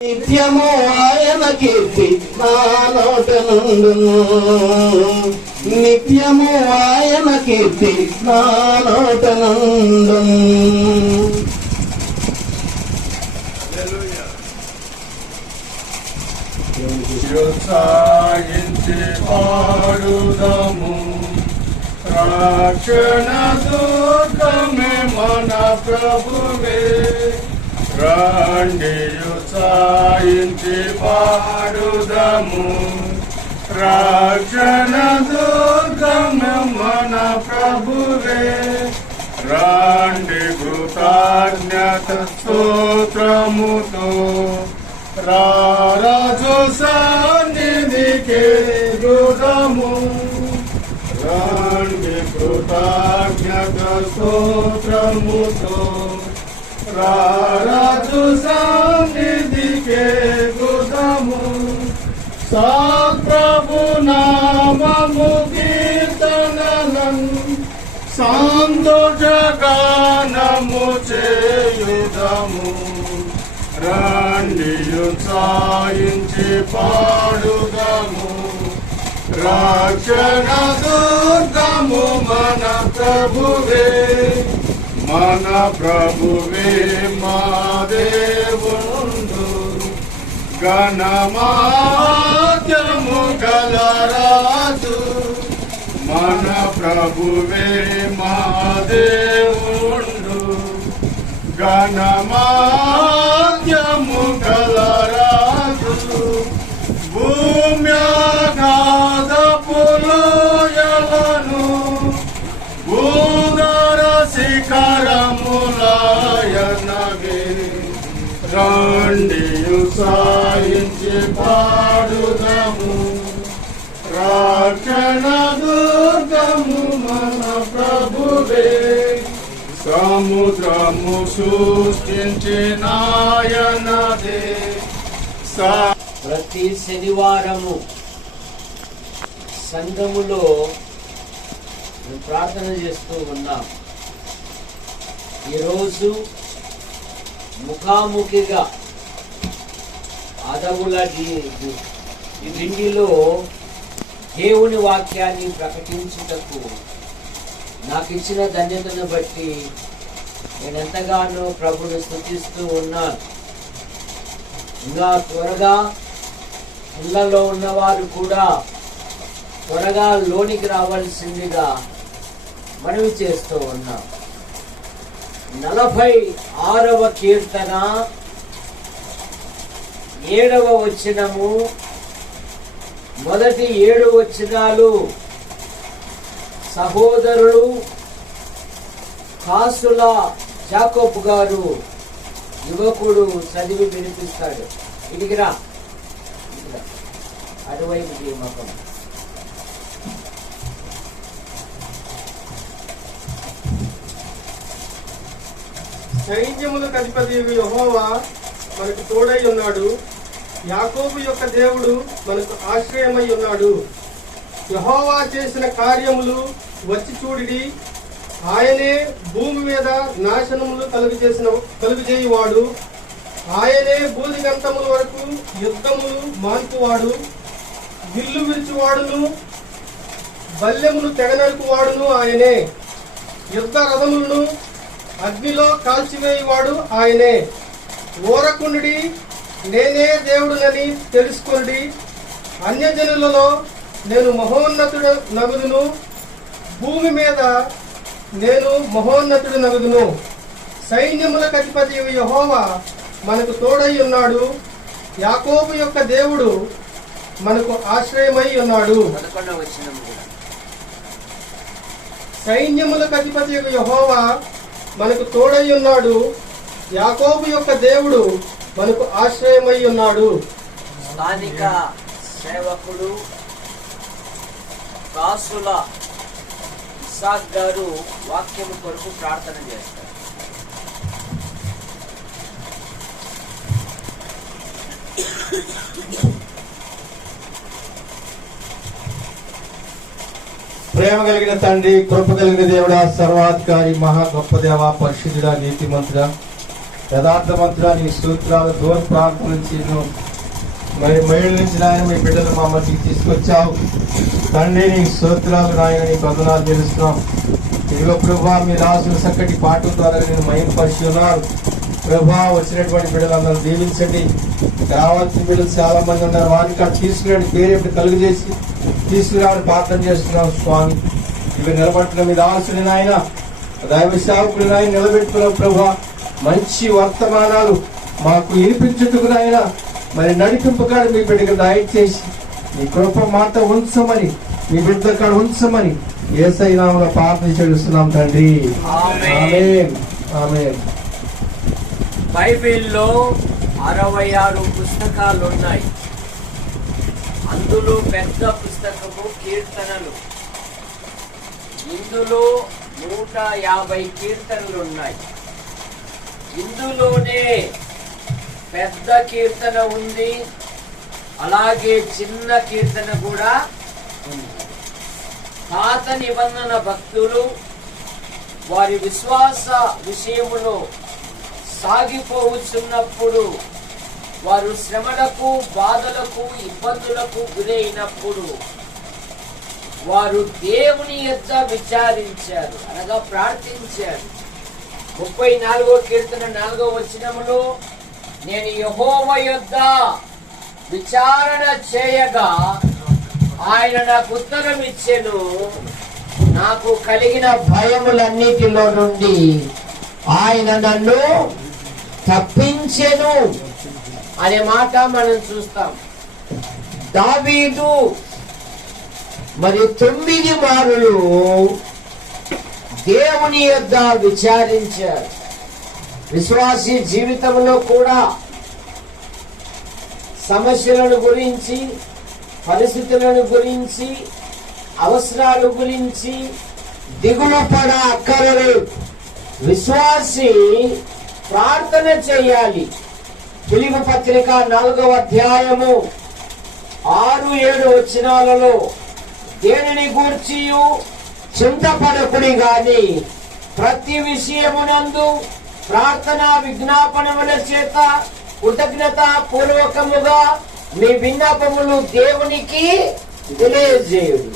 నిత్యము ఆయన కీర్తి నా నోట నుండును, నిత్యము ఆయన కీర్తి నా నోట నుండును. సాగించి పాడుదము, రక్షణ దుర్గమే మన ప్రభువే. రండి ఉత్సాహించి పాడుదము, రక్షణ దుర్గమే మన ప్రభువే. రండి కృతజ్ఞత స్తోత్రముతో రారాజు సన్నిధికి గుదము. రండి కృతజ్ఞత స్తోత్రముతో రారాజు సన్నిధికి గుదము. సత్ప్రభు నామము కీర్తనలను సంతోషగానము చేయుదము. రండి ఉత్సాహించి పాడుదము, రక్షణ దుర్గము మన ప్రభువే. మన ప్రభువే మా దేవుడు, ఘనమాత్యము గలరాజు. మన ప్రభువే మా దేవుడు, ఘనమాత్యము గలరాజు. భూమ్యాగాధపు లోయలను భూధర శిఖరములాయనవే. రండి ఉత్సాహించి పాడుదము, రక్షణ దుర్గము మన ప్రభువే. సముద్రము సృష్టించిన ఆయనదే. ప్రతి శనివారము సంఘములో ప్రార్థన చేస్తూ ఉన్నాం. ఈరోజు ముఖాముఖిగా అదవుల దిండిలో దేవుని వాక్యాన్ని ప్రకటించుటకు నాకు ఇచ్చిన ధన్యతను బట్టి నేను ఎంతగానో ప్రభుని స్తుతిస్తూ ఉన్నాను. ఇంకా త్వరగా ఇళ్లలో ఉన్నవారు కూడా త్వరగా లోనికి రావాల్సిందిగా మనవి చేస్తూ ఉన్నాం. 46వ కీర్తన 7వ వచనము, మొదటి 7 వచనాలు సహోదరులు కాసుల జాకోబు గారు యువకుడు చదివి వినిపిస్తాడు. ఇదిగిరా అటువైపుకి మొత్తం. సైన్యములకు అధిపతి యెహోవా మనకు తోడై ఉన్నాడు. యాకోబు యొక్క దేవుడు మనకు ఆశ్రయమై ఉన్నాడు. యెహోవా చేసిన కార్యములు వచ్చి చూడిడి. ఆయనే భూమి మీద నాశనములు కలుగజేయువాడు. ఆయనే భూదిగంతముల వరకు యుద్ధములు మాన్పువాడు. విల్లు విరుచువాడును బల్లెములు తెగనరుకువాడును ఆయనే. యుద్ధ రథములను అగ్నిలో కాల్చివేయువాడు ఆయనే. ఓరకుండి నేనే దేవుడునని తెలుసుకొండి. అన్యజనులలో నేను మహోన్నతుడు నగుదును. భూమి మీద నేను మహోన్నతుడు నగుదును. సైన్యములకు అధిపతి యెహోవా మనకు తోడై ఉన్నాడు. యాకోబు యొక్క దేవుడు మనకు ఆశ్రయమై ఉన్నాడు. సైన్యములకు అధిపతి యెహోవా మనకు తోడై ఉన్నాడు. యాకోబు యొక్క దేవుడు మనకు ఆశ్రయమై ఉన్నాడు. స్థానిక సేవకుడు కాసుల ఇసాక్ గారు వాక్యము కొరకు ప్రార్థన చేస్తారు. ప్రేమ కలిగిన తండ్రి, కృప కలిగిన దేవుడా, సర్వాధికారి, మహా గొప్ప దేవ, పరిశుద్ధుడా, నీతిమంతుడా, యథార్థవంతుడానికి స్తోత్రాలు. దూర ప్రాంతం నుంచి మరి మైళ్ళ నుంచి నాయన మీ బిడ్డలు మా మధ్యకి తీసుకొచ్చావు తండ్రి. నీకు స్తోత్రాలు నాయన, నీకు వందనాలు తెలుస్తున్నాం. ఇదిగో ప్రభా, మీ రాజుల చక్కటి పాట ద్వారా నేను మహిమపరిచి ఉన్నారు. ప్రభా, వచ్చినటువంటి బిడ్డలందరూ దీవించండి. రావాల్సిన బిడ్డలు చాలా మంది ఉన్నారు, వారికి తీసుకురాని పేరు ఎప్పుడు కలుగు చేసి తీసుకురావని ప్రార్థన చేస్తున్నాం స్వామి. ఇవి నిలబెట్టిన మీ రావాల్సిన నాయన దైవ సేవకులు నాయన నిలబెట్టుకున్నాం ప్రభా. మంచి వర్తమానాలు మాకు వినిపించుటకు నాయన మరి నడిపింపకాడు మీ బిడ్డకు దయచేసి మీ కృప మాట ఉంచమని, మీ బిడ్డ కాడ ఉంచమని యేసయ్య నామములో ప్రార్థన చేస్తున్నాం తండ్రి. ఆమేన్. ఆమేన్. బైబిల్లో 66 పుస్తకాలు ఉన్నాయి. అందులో పెద్ద పుస్తకము కీర్తనలు. ఇందులో 150 కీర్తనలు ఉన్నాయి. ఇందులోనే పెద్ద కీర్తన ఉంది, అలాగే చిన్న కీర్తన కూడా ఉంది. పాత నిబంధన భక్తులు వారి విశ్వాస విషయములో సాగిపోవచ్చున్నప్పుడు, వారు శ్రమలకు, బాధలకు, ఇబ్బందులకు గురైనప్పుడు వారు దేవుని యొద్ద విచారించారు, అనగా ప్రార్థించారు. 34వ కీర్తన 4వ వచనములో, నేను యెహోవా యొద్ద విచారణ చేయగా ఆయన నాకు ఉత్తరం ఇచ్చెను, నాకు కలిగిన భయములన్నిటిలో నుండి ఆయన నన్ను తప్పించెను అనే మాట మనం చూస్తాం. దావీదు మరి 9 మారులు దేవుని యొద్ద విచారించారు. విశ్వాసీ జీవితంలో కూడా సమస్యలను గురించి, పరిస్థితులను గురించి, అవసరాల గురించి దిగులు పడ అక్కరలేదు. విశ్వాసి ప్రార్థన చేయాలి. ఫిలిప్పీ పత్రిక 4వ అధ్యాయము 6-7 వచనాలలో, దేనిని గూర్చియు చింతపడకుడి గాని ప్రతి విషయమునందు ప్రార్థన విజ్ఞాపనముల చేత కృతజ్ఞత పూర్వకముగా మీ విన్నపములు దేవునికి తెలియజేయుడు.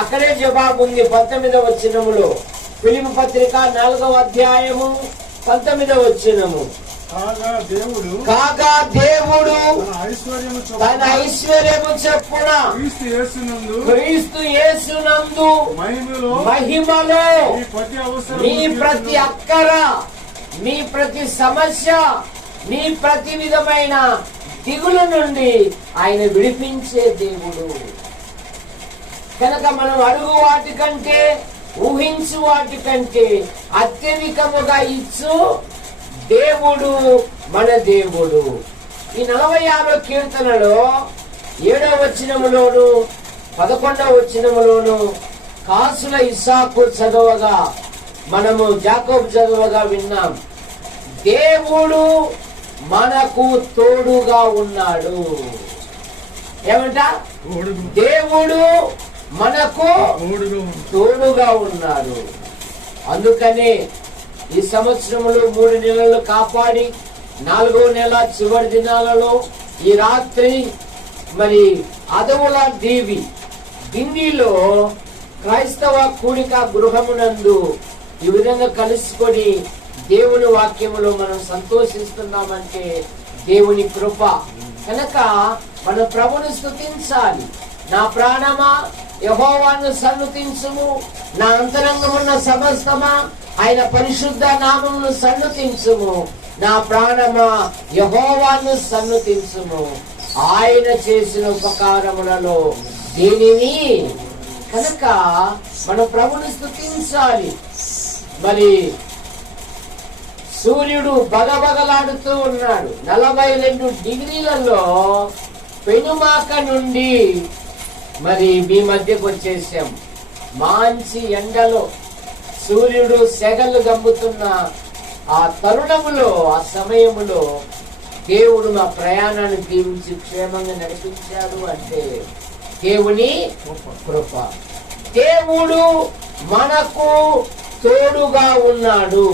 అక్కడే జవాబు ఉంది 19వ వచనములో. ఫిలిప్పీ పత్రిక 4వ అధ్యాయము 19వ వచనము, కాగా దేవుడు తన ఐశ్వర్యము చొప్పున క్రీస్తు యేసునందు మహిమలో మీ ప్రతి అక్కర, మీ ప్రతి సమస్య, మీ ప్రతి విధమైన దిగులు నుండి ఆయన విడిపించే దేవుడు. కనుక మనం అడుగు వాటి కంటే, ఊహించు వాటి కంటే అత్యధికముగా ఇచ్చు దేవుడు మన దేవుడు. ఈ 46వ కీర్తనలో 7వ వచనములోను 11వ వచనములోను కాసుల ఇస్సాకు చదవగా, మనము యాకోబు చదవగా విన్నాం, దేవుడు మనకు తోడుగా ఉన్నాడు. ఏమంట? దేవుడు మనకు తోడుగా ఉన్నాడు. అందుకనే ఈ సంవత్సరములు 3 నెలలు కాపాడి 4వ నెల చివరి దినాలలో ఈ రాత్రి మరి అదవుల దేవి ఢిల్లీలో క్రైస్తవ కూడిక గృహమునందు ఈ విధంగా కలుసుకొని దేవుని వాక్యములో మనం సంతోషిస్తున్నామంటే దేవుని కృప. కనుక మనం ప్రభుని స్తుతించాలి. నా ప్రాణమా యెహోవాను సన్నుతించుము, నా అంతరంగమున్న సమస్తమా ఆయన పరిశుద్ధ నామమును సన్నుతించుము, నా ప్రాణమా యెహోవాను సన్నుతించుము, ఆయన చేసిన ఉపకారములలో దేనిని. కనుక మనం ప్రభుని స్తుతించాలి. మరి సూర్యుడు బగబగలాడుతూ ఉన్నాడు. 42 డిగ్రీలలో పెనుమాక నుండి మరి మీ మధ్యకు వచ్చేసాం. మంచి ఎండలో సూర్యుడు సెగలు గమ్ముతున్న ఆ తరుణములో, ఆ సమయములో దేవుడు మా ప్రయాణాన్ని దీవించి క్షేమంగా నడిపించాడు అంటే దేవుని కృప. దేవుడు మనకు తోడుగా ఉన్నాడు.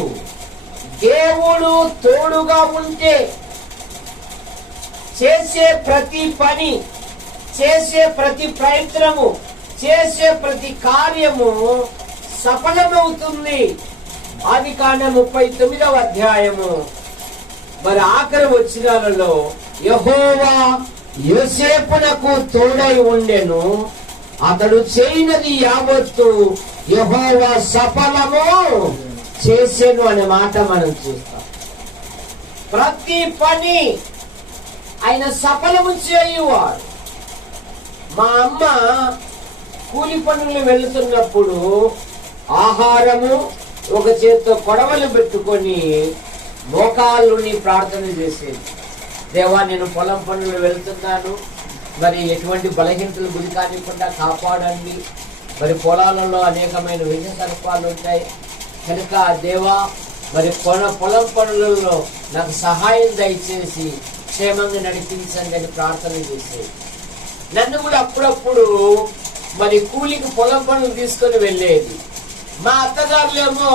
దేవుడు తోడుగా ఉంటే చేసే ప్రతి పని, చేసే ప్రతి ప్రయత్నము, చేసే ప్రతి కార్యము సఫలమవుతుంది. ఆదికాండం 39వ అధ్యాయము మరి ఆఖరి వచనాలలో యెహోవా యోసేపునకు తోడై ఉండెను, అతడు చేయనది యావత్తు యెహోవా సఫలము చేసెను అనే మాట మనం చూస్తాం. ప్రతి పని ఆయన సఫలము చేయువాడు. మా అమ్మ కూలి పనులు వెళుతున్నప్పుడు ఆహారము ఒక చేత్తో కొడవలు పెట్టుకొని మోకాళ్ళుని ప్రార్థన చేసేది. దేవా, నేను పొలం పనులు వెళ్తున్నాను, మరి ఎటువంటి బలహీనతలు గురి కానికుండా కాపాడండి. మరి పొలాలలో అనేకమైన విష సర్పాలు ఉంటాయి కనుక దేవా, మరి పొలం పనులలో నాకు సహాయం దయచేసి క్షేమంగా నడిపించండి అని ప్రార్థన చేసేది. నన్ను కూడా అప్పుడప్పుడు మరి కూలికి పొలం పనులు తీసుకొని వెళ్ళేది. మా అత్తగారులేమో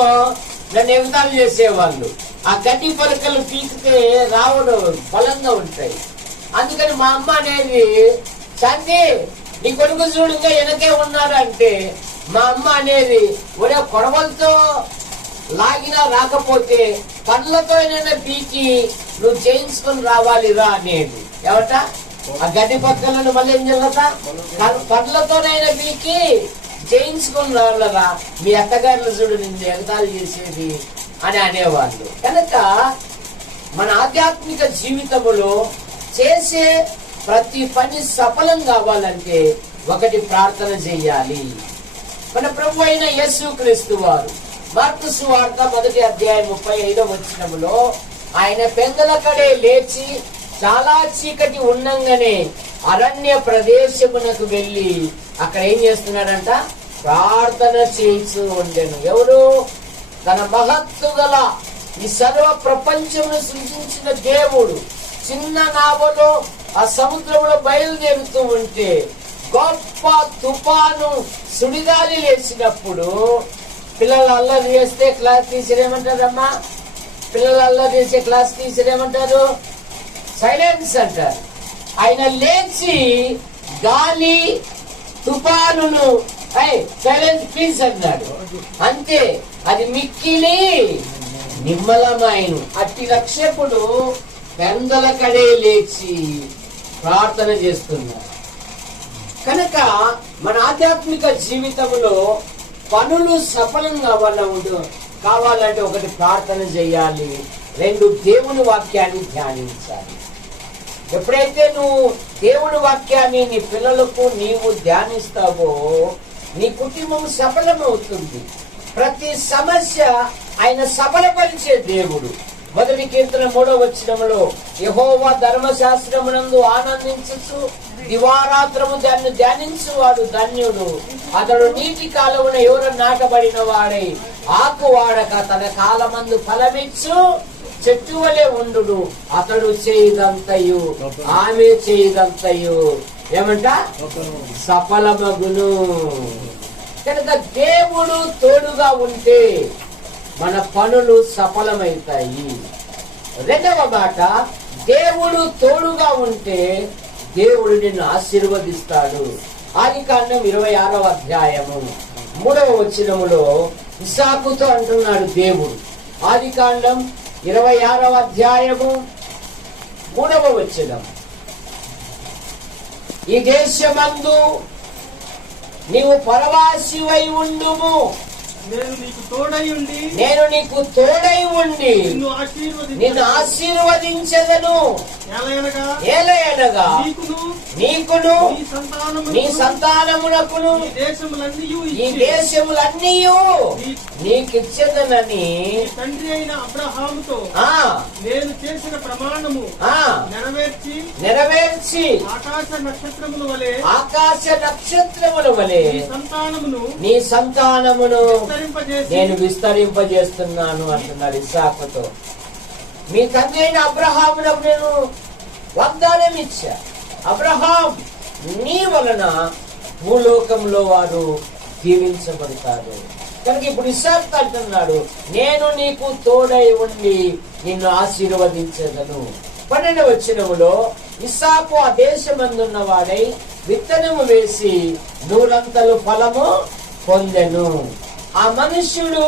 నన్ను ఎగతాళి చేసేవాళ్ళు. ఆ గడ్డి పలకలు పీకితే రావడం బలంగా ఉంటాయి. అందుకని మా అమ్మ అనేది, శాంతి నీ కొడుకు చూడుగా వెనకే ఉన్నాడు అంటే మా అమ్మ అనేది, ఒరే కొడవలతో లాగినా రాకపోతే పండ్లతో ఏదైనా పీకి నువ్వు చేయించుకొని రావాలిరా అనేది. ఏమట ఆ గడ్డి పక్కలను మళ్ళీ ఏం జరుగుతా పండ్లతోనైనా పీకి చేయించుకొని రావాలరా, మీ అత్తగారులు చూడు నిన్ను ఎగతాళి చేసేది అని అనేవాళ్ళు. కనుక మన ఆధ్యాత్మిక జీవితంలో చేసే ప్రతి పని సఫలం కావాలంటే ఒకటి ప్రార్థన చెయ్యాలి. మన ప్రభు అయిన యేసుక్రీస్తు వారు మార్కు సువార్త 1వ అధ్యాయం 35వ వచనములో ఆయన పెందల కడే లేచి చాలా చీకటి ఉండంగానే అరణ్య ప్రదేశమునకు వెళ్ళి అక్కడ ఏం చేస్తున్నాడంట? ప్రార్థన చేస్తూ ఉండెను. ఎవరు? తన మహత్తు గల ఈ సర్వ ప్రపంచమును సృజించిన దేవుడు చిన్న నావలో ఆ సముద్రంలో బయలుదేరుతూ ఉంటే గొప్ప తుఫాను సుడిగాలి లేచినప్పుడు పిల్లలు అల్లరి చేస్తే క్లాస్ టీచర్ ఏమంటారమ్మా? పిల్లలు అల్లరి చేసే క్లాస్ టీచర్ ఏమంటారు? సైలెన్స్ అంటారు. ఆయన లేచి గాలి తుఫానును సైలెన్స్ ప్లీజ్ అన్నాడు. అంతే, అది మిక్కిలి నిమ్మలమైన అట్టి రక్షకుడు పెందల కడే లేచి ప్రార్థన చేస్తున్నారు. కనుక మన ఆధ్యాత్మిక జీవితంలో పనులు సఫలం కావాలంటే ఒకటి ప్రార్థన చేయాలి, 2 దేవుని వాక్యాన్ని ధ్యానించాలి. ఎప్పుడైతే నువ్వు దేవుని వాక్యాన్ని నీ పిల్లలకు నీవు ధ్యానిస్తావో నీ కుటుంబం సఫలమవుతుంది. ప్రతి సమస్య ఆయన సఫలపరిచే దేవుడు. 1వ కీర్తన 3వ వచనములో యెహోవా ధర్మశాస్త్రమునందు ఆనందించుచు దివారాత్రము దాన్ని ధ్యానించువాడు ధన్యుడు. అతడు నీటి కాలువన ఎవరు నాటబడిన వాడై ఆకు వాడక తన కాలమందు ఫలమిచ్చు చెట్టు వలె ఉండు. అతడు చేయదంతయు ఆమె చేయదంతయు ఏమంట సఫలమగును. కనుక దేవుడు తోడుగా ఉంటే మన పనులు సఫలమవుతాయి. 2వ మాట, దేవుడు తోడుగా ఉంటే దేవుడు నిన్ను ఆశీర్వదిస్తాడు. ఆదికాండం 26వ అధ్యాయము 3వ వచనములో ఇస్సాకుతో అంటున్నాడు దేవుడు. ఆదికాండం 26వ అధ్యాయము 3వ వచనం, ఈ దేశమందు నీవు పరవాసివై ఉండుము, నేను నీకు తోడై ఉండి నిన్ను ఆశీర్వదించెదను. ఏలయనగా నీకును నీ సంతానమునకును ఈ దేశములన్నీ నీకిచ్చెదనని తండ్రి అయిన అబ్రహాముతో నేను చేసిన ప్రమాణము నెరవేర్చి ఆకాశ నక్షత్రముల వలె నీ సంతానమును నేను విస్తరింపజేస్తున్నాను అంటున్నాడు ఇస్సాకుతో. మీ తండ్రి అయిన అబ్రహామునకు నేను వాగ్దానం ఇచ్చా, అబ్రహాం నీ వలన భూలోకంలో వారు దీవించబడతారు. కనుక ఇప్పుడు ఇస్సాకు అంటున్నాడు, నేను నీకు తోడై ఉండి నిన్ను ఆశీర్వదించదను. 12వ వచనములో ఇస్సాకు ఆ దేశమందున్న వాడై విత్తనము వేసి 100 ఫలము పొందెను. ఆ మనుష్యుడు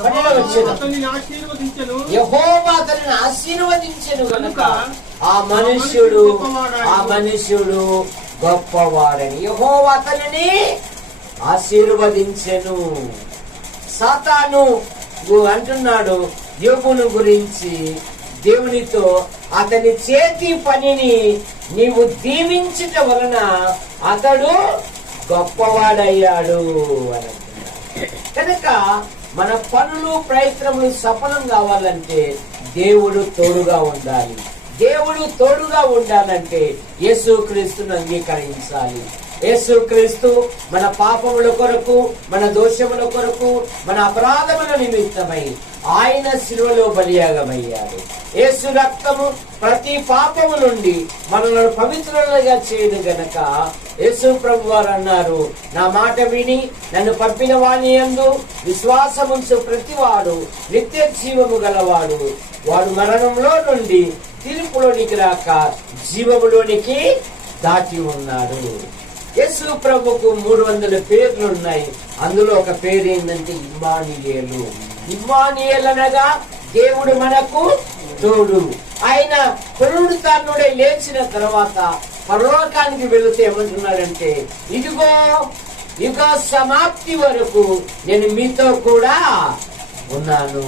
12వ వచనం, అతనిని ఆశీర్వదించెను. యెహోవా అతనిని ఆశీర్వదించెను గనుక ఆ మనుష్యుడు గొప్పవాడని యెహోవా అతనిని ఆశీర్వదించెను. సాతాను అంటున్నాడు యోబును గురించి దేవునితో, అతని చేతి పనిని నీవు దీవించుట వలన అతడు గొప్పవాడయ్యాడు అని అంటున్నాడు. కనుక మన పనులు ప్రయత్నములు సఫలం కావాలంటే దేవుడు తోడుగా ఉండాలి. దేవుడు తోడుగా ఉండాలంటే యేసుక్రీస్తును అంగీకరించాలి. యేసుక్రీస్తు మన పాపముల కొరకు, మన దోషముల కొరకు, మన అపరాధముల నిమిత్తమై ఆయన శిలువలో బలియాగమయ్యాడు. యేసు రక్తము ప్రతి పాపము నుండి మనల్ని పవిత్రులుగా చేయదు గనక యేసు ప్రభు వారు అన్నారు, నా మాట విని నన్ను పంపిన వాని యందు విశ్వాసముంచు ప్రతివాడు నిత్య జీవము గలవాడు. వాడు మరణంలో నుండి తీర్పులోనికి రాక జీవములోనికి దాటి ఉన్నాడు. యేసు ప్రభుకు 300 పేర్లు ఉన్నాయి. అందులో ఒక పేరు ఏంటంటే ఇమ్మానుయేలు. ఇమ్మానుయేలు అనగా దేవుడు మనకు తోడు. ఆయన పునరుత్థానుడై లేచిన తర్వాత పరలోకానికి వెళితే ఏమంటున్నాడంటే, ఇదిగో యుగ సమాప్తి వరకు నేను మీతో కూడా ఉన్నాను.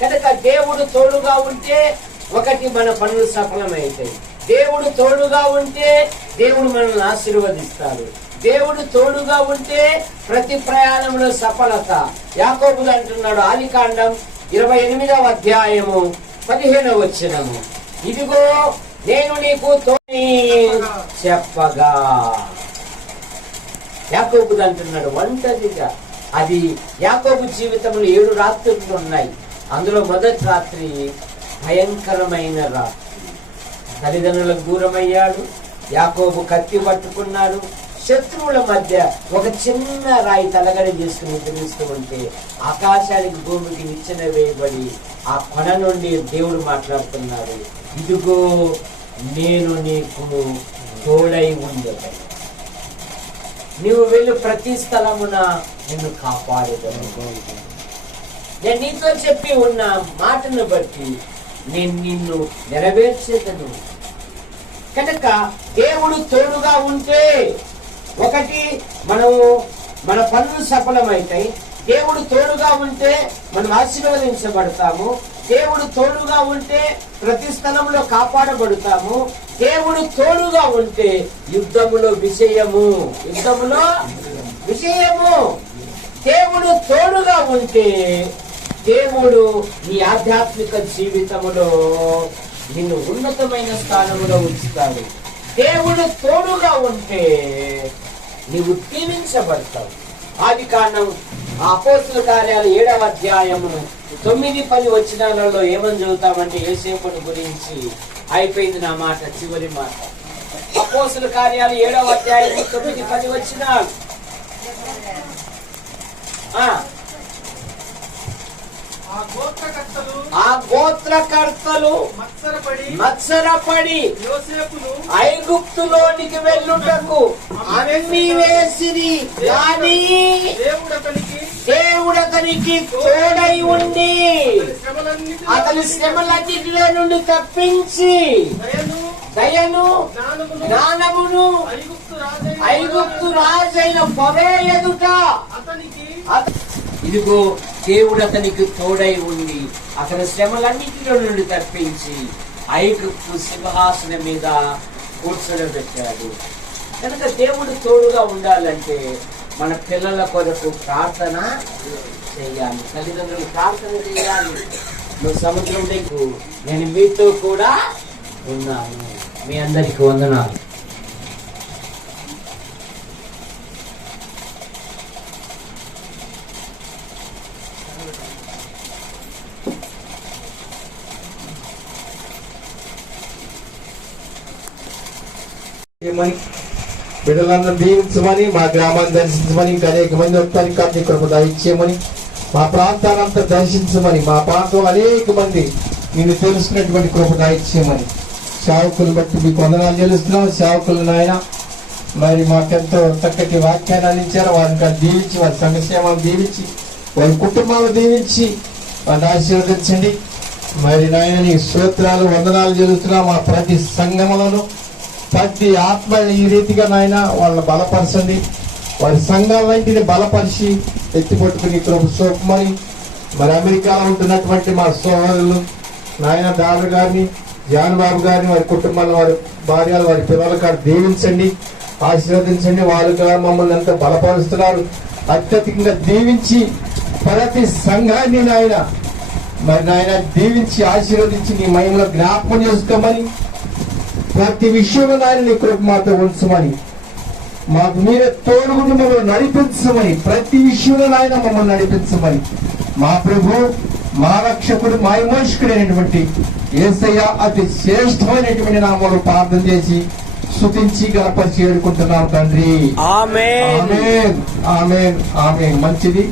కనుక దేవుడు తోడుగా ఉంటే ఒకటి మన పనులు సఫలమైతాయి. దేవుడు తోడుగా ఉంటే దేవుడు మనల్ని ఆశీర్వదిస్తాడు. దేవుడు తోడుగా ఉంటే ప్రతి ప్రయాణంలో సఫలత. యాకోబు అంటున్నాడు, ఆదికాండం 28వ అధ్యాయము 15వ వచనము, ఇదిగో నేను నీకు తోడని చెప్పగా. యాకోబు అంటున్నాడు ఒంటరిగా. అది యాకోబు జీవితంలో 7 రాత్రులు ఉన్నాయి. అందులో మొదటి రాత్రి భయంకరమైన రాత్రి. తల్లిదండ్రులకు దూరమయ్యాడు. యాకోబు కత్తి పట్టుకున్నాడు. శత్రువుల మధ్య ఒక చిన్న రాయి తలగడి చేసుకుని నిద్రిస్తూ ఉంటే ఆకాశానికి భూమికి నిచ్చెన వేయబడి ఆ కొన నుండి దేవుడు మాట్లాడుతున్నాడు, ఇదిగో నేను నీకు తోడై ఉండేది, నీవు వెళ్ళి ప్రతి స్థలమున నిన్ను కాపాడేదను. నేను నీతో చెప్పి ఉన్న మాటను బట్టి నేను నిన్ను నెరవేర్చేదను. కనుక దేవుడు తోడుగా ఉంటే ఒకటి మనము మన పనులు సఫలమైతాయి. దేవుడు తోడుగా ఉంటే మనం ఆశీర్వదించబడతాము. దేవుడు తోడుగా ఉంటే ప్రతి స్థలంలో కాపాడబడతాము. దేవుడు తోడుగా ఉంటే యుద్ధములో విజయము. దేవుడు తోడుగా ఉంటే దేవుడు నీ ఆధ్యాత్మిక జీవితములో నిన్ను ఉన్నతమైన స్థానంలో ఉంచుతాడు. దేవుడు తోడుగా ఉంటే నీవు దీవించబడతావు. ఆదికాండం అపోస్తలుల కార్యాలు 7వ అధ్యాయము 9-10 వచనాలలో ఏమని చదువుతామంటే యోసేపుని గురించి అయిపోయింది నా మాట, చివరి మాట. అపోస్తలుల కార్యాలు 7వ అధ్యాయం 9-10 వచనాలు. ఆ గోత్రకర్తలు మత్సరపడి ఐగుప్తులోనికి వెళ్ళుటకు అన్ని వేసిరి, కానీ దేవుడతనికి తోడై ఉండి అతని శ్రమలన్నిటిలో నుండి తప్పించి దయను జ్ఞానమును ఐగుప్తు రాజైన ఫరో ఎదుట ఇదిగో దేవుడు అతనికి తోడై ఉండి అతని శ్రమలన్నిటిలో నుండి తప్పించి ఐగుప్తు సింహాసనం మీద కూర్చోబెట్టాడు. కనుక దేవుడు తోడుగా ఉండాలంటే మన పిల్లల కొరకు ప్రార్థన చేయాలి, తల్లిదండ్రులు ప్రార్థన చేయాలి. నువ్వు సముద్రం దగ్గర నేను మీతో కూడా ఉన్నాను. మీ అందరికి వందనాలు. బిడ్డలందరూ దీవించమని, మా గ్రామాన్ని దర్శించమని, ఇంకా అనేక మంది వస్తారు కానీ కృప దయచేయమని, మా ప్రాంతాలంతా దర్శించమని, మా ప్రాంతంలో అనేక మంది నిన్ను తెలుసుకున్నటువంటి కృప దయచేయమని, సేవకులు బట్టి మీకు వందనాలు చెల్లిస్తున్నాం. సేవకులు నాయన మరి మాకెంతో చక్కటి వాక్యాన్ని అందించారు. వారిని దీవించి, వారి సంక్షేమాన్ని దీవించి, వారి కుటుంబాలను దీవించి వారిని ఆశీర్వదించండి. మరి నాయన నీ స్తోత్రాలు వందనాలు చెల్లిస్తున్నాం. మా ప్రతి సంఘములను ప్రతి ఆత్మ ఈ రీతిగా నాయన వాళ్ళని బలపరచండి. వారి సంఘాలన్నింటిని బలపరిచి ఎత్తిపట్టుకుని కృప చూపమని, మరి అమెరికాలో ఉంటున్నటువంటి మా సోదరులు నాయన దారు గారిని, జాన్ బాబు గారిని, వారి కుటుంబాలను, వారి భార్యలు, వారి పిల్లల గారు దీవించండి, ఆశీర్వదించండి. వాళ్ళు కూడా మమ్మల్ని ఎంతో బలపరుస్తున్నారు. అత్యధికంగా దీవించి ప్రతి సంఘాన్ని నాయన మరి నాయన దీవించి ఆశీర్వదించి నీ మహిమలో జ్ఞాపకం చేసుకోమని, ప్రతి విషయంలో నాయన నీ కృప మాతో ఉంచమని, మాకు మీరే తోడుగుండి మమ్మల్ని నడిపించమని, ప్రతి విషయంలో నాయన మమ్మల్ని నడిపించమని, మా ప్రభు, మా రక్షకుడు, మా విమోచకుడైనటువంటి యేసయ్య అతి శ్రేష్టమైనటువంటి నామములో ప్రార్థన చేసి స్తుతించి గణపరిచి వేడుకుంటున్నాం తండ్రి. ఆమేన్, ఆమేన్, ఆమేన్. మంచిది.